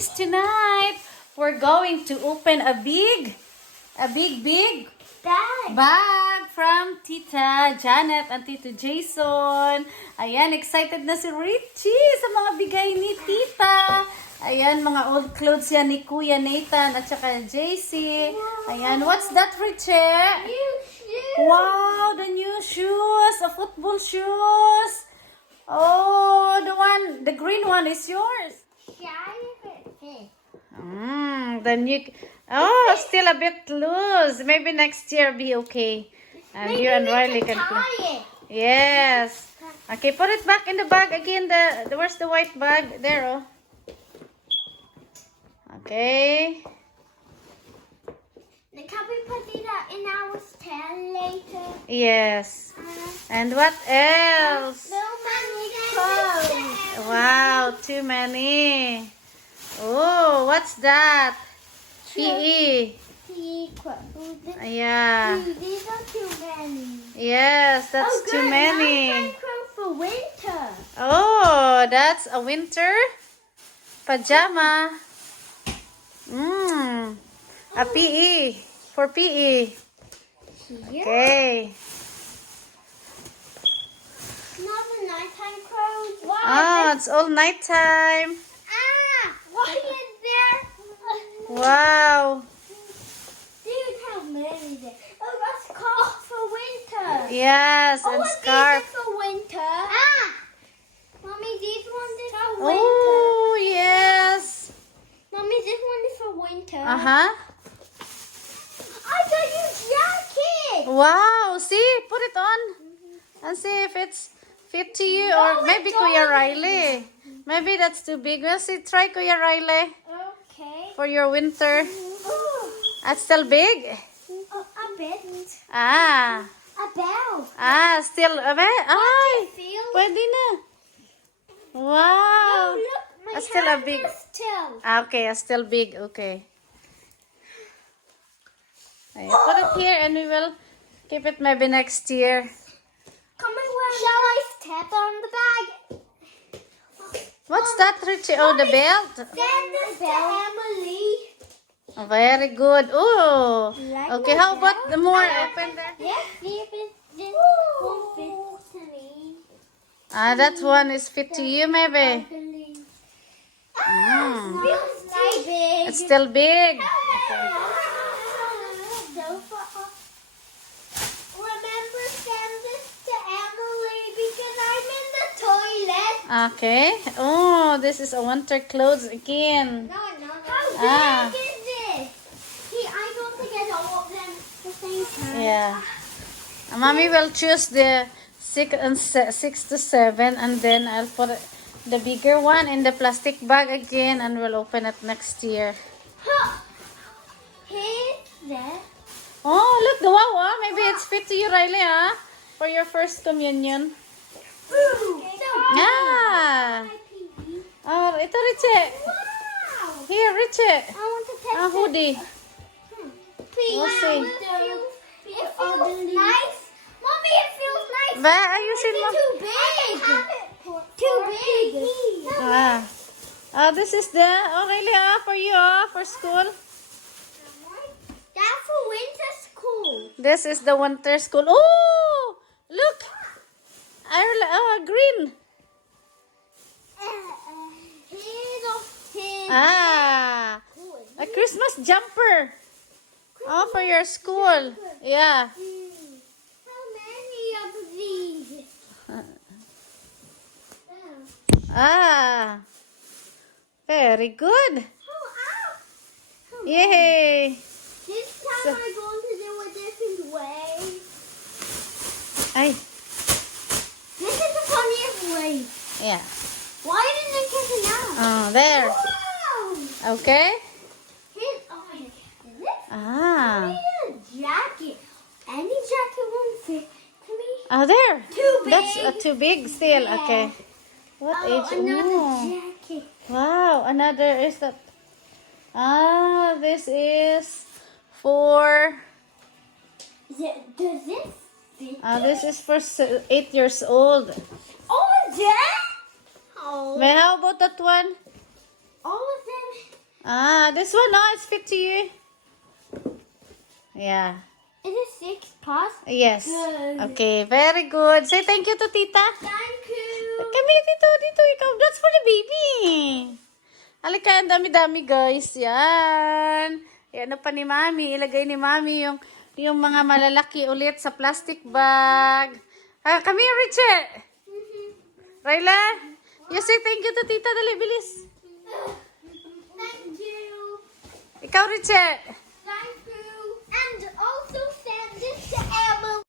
guys, tonight we're going to open a big bag from Tita Janet and Tito Jason. Ayan, excited na si Richie sa mga bigay ni Tita. Ayan, mga old clothes yan ni Kuya Nathan at saka JC. Ayan, what's that, Richie? New shoes. Wow, the new shoes, the football shoes. Oh, the green one is yours. The new. Oh, still a bit loose. Maybe next year be okay. And Maybe you and we Riley can can play. tie it. Yes. Okay, put it back in the bag again. Where's the white bag? There, oh. Okay. Can we put it in our tail later? Yes. And what else? So many clothes. Wow, too many. Oh, what's that? PE. Yeah. These are too many. Yes, that's Oh, too good. many. Nice clothes for winter. Oh, that's a winter pajama. A PE. For PE. Here. Okay. Not the nighttime clothes. Why? Oh, it's all nighttime. Why is there? Wow. Dude, how many there? Oh, that's scarf for winter. Yes, Oh, and these scarf. are for winter. Mommy, these ones are for winter. Oh, yes. Mommy, this one is for winter. Uh-huh. I got you jacket. Wow. See, put it on. And see if it's fit to you. Or No, maybe it's Kuya orange. Riley. Maybe that's too big. Well, see, try Kuya Riley Okay. for your winter. Oh, That's still big. a bit. Ah. A bell. Still. Ay, Feel? pwede na. Oh, Wow. look, my That's still a hand big. is still. Okay, still big. Okay. Ay, put it here and we will keep it maybe next year. Come on, shall I step on the bag? What's that, Richie? Oh, the belt. Send this to Emily. Oh, very good. Oh. Like Okay, my how about belt? the more open there? Yes, see if it just won't fit to me. That one is fit to you, maybe. Believe. Mm. Feels too big. It's still big. Remember, send this to Emily because I'm in the toilet. Okay. Oh, this is a winter clothes again. No. How Ah. big is this? See, I don't think I all of them at the same time. Yeah. Mommy will choose the 6 to 7 and then I'll put the bigger one in the plastic bag again and we'll open it next year. Here's that. Oh, look, the wow, maybe it's fit to you, Riley, for your first communion. Ah. Oh, ito, Richie. Wow. Here, Richie. I want to take A hoodie. Please. We'll see. It feels nice. Mommy, it feels nice. Ba, ayusin mo. Too big. Too big. This is the, really, for you, for school. That's for winter school. This is the winter school. Oh, look. Green. A Christmas jumper. Oh, for your school. Yeah. How many of these? Very good. How Yay. This time I'm going to do a different way. Ay, This is the funniest way. yeah. Why didn't I get it out? There. Wow! Okay. Here's, is this? Ah. I need a jacket. Any jacket won't fit to me. There. Too big. That's too big still. Yeah. Okay. What age? Another Oh. jacket. Wow, another is that. This is for. Does this fit? This is for 8 years old. Oh, that? Oh. But how about that one? All of them This one, no, it's fit to you. Yeah. Is it 6 past? Yes. Good. Okay, very good. Say thank you to tita. Thank you. Come here, dito, ikaw. That's for the baby. Halika, ang dami-dami, guys. Yan. Yan pa ni mami. Ilagay ni mami yung mga malalaki ulit sa plastic bag. Come here, Richie. Rayla, you say thank you to tita. Dali, bilis. Thank you. Ikaw, Richie. Thank you. And also send this to Emily.